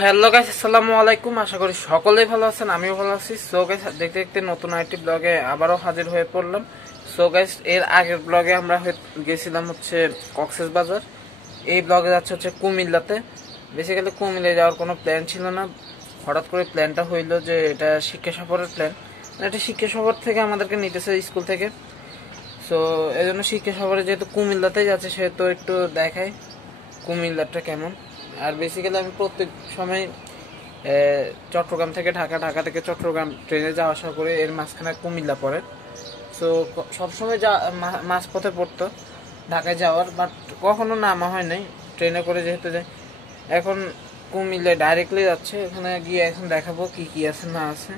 Hello guys, আসসালামু আলাইকুম। আশা করি সকলেই ভালো আছেন, আমিও ভালো আছি। সো গাইস, দেখতে দেখতে নতুন আরেকটি ব্লগে আবারও হাজির হয়ে পড়লাম। সো গাইস, এর আগের ব্লগে আমরা গেছিলাম হচ্ছে কক্সবাজার। এই ব্লগে যাচ্ছে হচ্ছে কুমিল্লাতে। বেসিক্যালি কুমিল্লায় যাওয়ার কোনো প্ল্যান ছিল না, হঠাৎ করে প্ল্যানটা হইলো যে এটা শিক্ষা সফরের প্ল্যান। এটা শিক্ষা সফর থেকে আমাদেরকে নিতেছে স্কুল থেকে। সো এই জন্য শিক্ষা সফরে যেহেতু কুমিল্লাতেই যাচ্ছে, সেহেতু একটু দেখাই কুমিল্লাটা কেমন। আর বেসিক্যালি আমি প্রত্যেক সময় চট্টগ্রাম থেকে ঢাকা, ঢাকা থেকে চট্টগ্রাম ট্রেনে যাওয়া আসা করে, এর মাঝখানে কুমিল্লা পড়ে। সো সবসময় মাঝপথে পড়তো ঢাকায় যাওয়ার, বাট কখনো নামা হয় নাই ট্রেনে করে, যেহেতু যাই। এখন কুমিল্লায় ডাইরেক্টলি যাচ্ছে, ওখানে গিয়ে এখন দেখাবো কি কি আছে না আছে।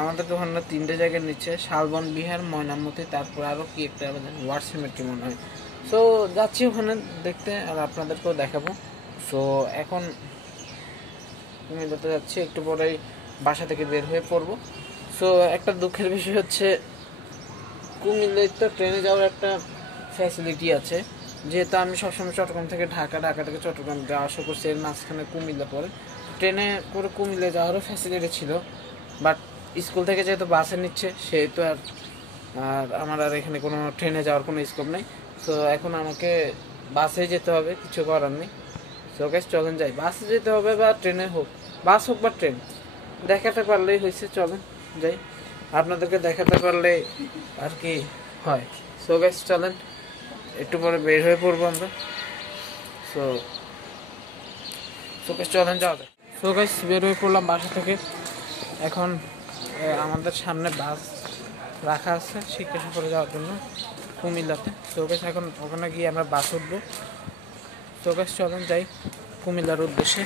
আমাদের ওখানে 3টে জায়গার নিচে শালবন বিহার, ময়নামতি, তারপর আরও কি একটা ওয়ার সিমেট্রি মনে হয়। সো যাচ্ছি ওখানে দেখতে, আর আপনাদেরকেও দেখাবো। সো এখন কুমিল্লাতে যাচ্ছি, একটু পরেই বাসা থেকে বের হয়ে পড়বো। সো একটা দুঃখের বিষয় হচ্ছে কুমিল্লায় তো ট্রেনে যাওয়ার একটা ফ্যাসিলিটি আছে, যেহেতু আমি সবসময় চট্টগ্রাম থেকে ঢাকা, ঢাকা থেকে চট্টগ্রাম যাওয়া আসা করছি, এর মাঝখানে কুমিল্লা পড়ে। ট্রেনে করে কুমিল্লা যাওয়ারও ফ্যাসিলিটি ছিল, বাট স্কুল থেকে যেহেতু বাসে নিচ্ছে, সেহেতু আর আমার আর এখানে কোনো ট্রেনে যাওয়ার কোনো স্কোপ নেই। সো এখন আমাকে বাসে যেতে হবে, কিছু করার নেই। সো গাইস, চলেন যাই। বাসে যেতে হবে বা ট্রেনে হোক, বাস হোক বা ট্রেন, দেখাতে পারলেই হয়েছে। চলেন যাই, আপনাদেরকে দেখাতে পারলে আর কি হয়। সো গাইস, চলেন, একটু পরে বের হয়ে পড়বো আমরা। সো গাইস, চলেন যাওয়া যায়। সো গাইস, বের হয়ে পড়লাম বাসা থেকে। এখন আমাদের সামনে বাস রাখা আছে শিক্ষা সফরে যাওয়ার জন্য কুমিল্লাতে। সো গাইস, এখন ওখানে গিয়ে আমরা বাস উঠবো। তো গাইস, চলেন যাই কুমিল্লার উদ্দেশ্যে।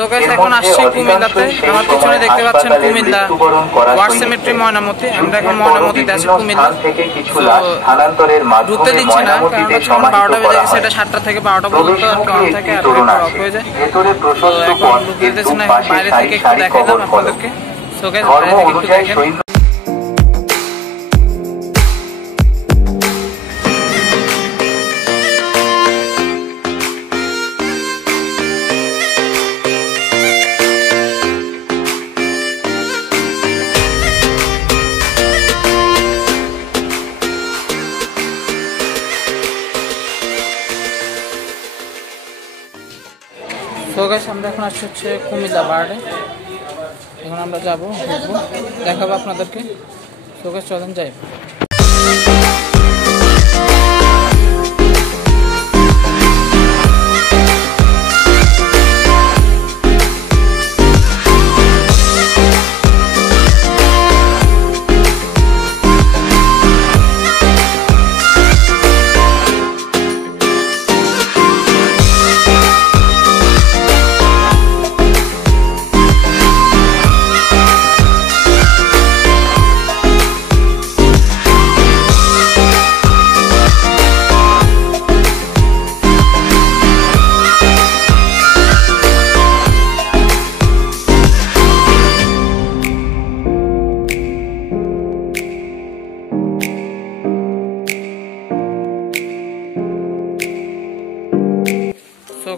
সো গাইস, এখন আসছি কুমিল্লাতে। আমার পিছনে দেখতে পাচ্ছেন কুমিল্লা ওয়ার সিমেট্রি ময়নামতি। আমরা এখন ময়নামতিতে আছি কুমিল্লা। ঢুকতে দিচ্ছে না, কারণ হচ্ছে 12টা বেজে গেছে। এটা 7টা থেকে 12টা পর্যন্ত অন থাকে, আর অফ হয়ে যায়। তো এখন ঢুকতে দিচ্ছে না, বাইরে থেকে একটু দেখাইলাম আপনাদেরকে। সো গাইস, বাইরে থেকে একটু দেখেন। তো গাইস, আমরা এখন আসছি হচ্ছে কুমিল্লা বার্ডে। এখন আমরা যাবো, দেখাবো আপনাদেরকে। তো গাইস, চলেন যাই।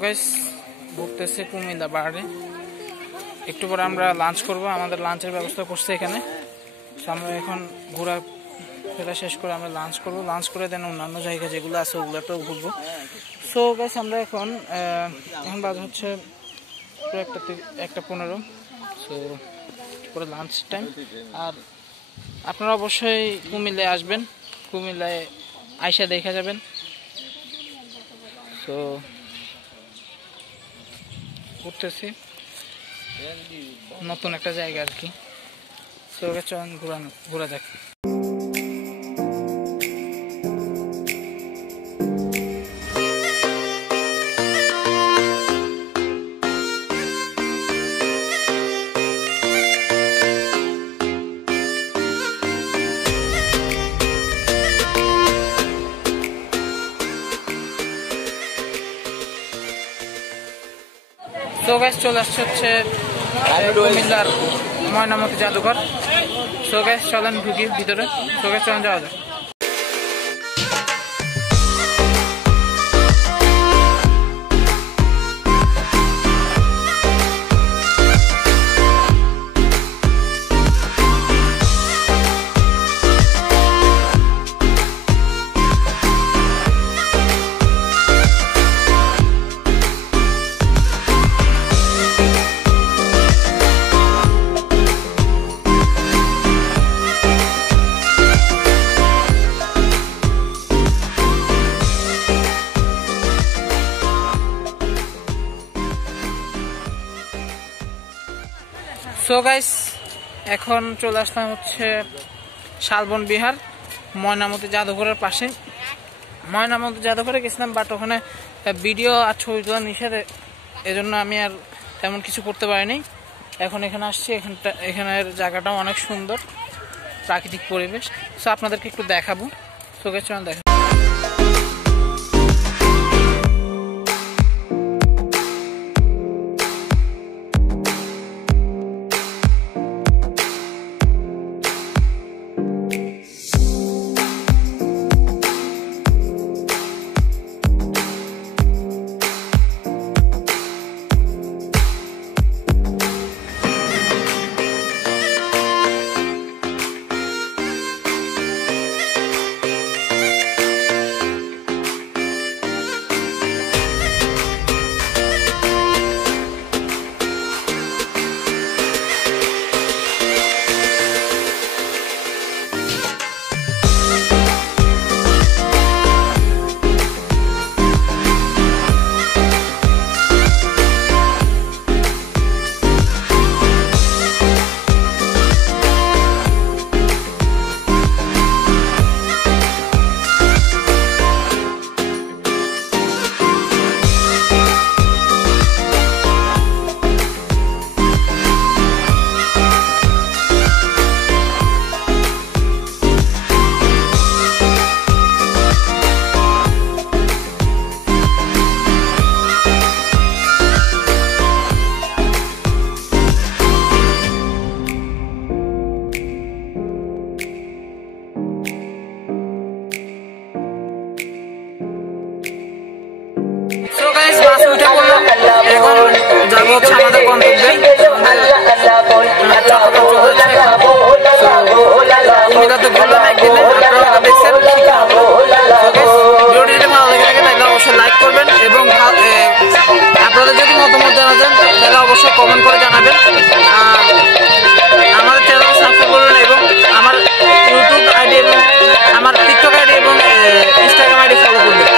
গাইস ঘুরতেছে কুমিল্লা পাহাড়ে। একটু পরে আমরা লাঞ্চ করব, আমাদের লাঞ্চের ব্যবস্থা করছে এখানে। আমরা এখন ঘোরা ফেরা শেষ করে আমরা লাঞ্চ করব, লাঞ্চ করে দেন অন্যান্য জায়গা যেগুলো আছে ওগুলোতেও ঘুরবো। সো গাইস আমরা এখন বাজে হচ্ছে 1:15। সো পরে লাঞ্চ টাইম। আর আপনারা অবশ্যই কুমিল্লায় আসবেন, কুমিল্লায় আইসা দেখা যাবেন। সো ঘুরতেছি নতুন একটা জায়গা আর কি। সো চলুন ঘোরা যাক। সো গাইস চলে আসছে হচ্ছে কুমিল্লার ময়নামতি জাদুঘর। সো গাইস চলেন ঢুকি ভিতরে। সো গাইস চলেন যাওয়া যায়। সো গাইস এখন চলে আসলাম হচ্ছে শালবন বিহার ময়নামতি জাদুঘরের পাশে। ময়নামতি জাদুঘরে গেছিলাম, বাট ওখানে ভিডিও আর ছবি তোলা নিষেধ, এজন্য আমি আর তেমন কিছু করতে পারিনি। এখন এখানে আসছি, এখানের জায়গাটাও অনেক সুন্দর, প্রাকৃতিক পরিবেশ। সো আপনাদেরকে একটু দেখাবো। সো গাইস চলুন দেখা। এখন যাবো হচ্ছে আমাদের গন্তব্যে। কুমিল্লাতে ঘুরলাম একদিনে, আপনারা দেখছেন। ভিডিওটি যদি ভালো লেগে থাকে তাহলে অবশ্যই লাইক করবেন এবং আপনাদের যদি মতামত জানাবেন তাহলে অবশ্যই কমেন্ট করে জানাবেন। আমাদের চ্যানেল সাবস্ক্রাইব করবেন এবং আমার ইউটিউব আইডি এবং আমার টিকটক আইডি এবং ইনস্টাগ্রাম আইডি ফলো করবেন।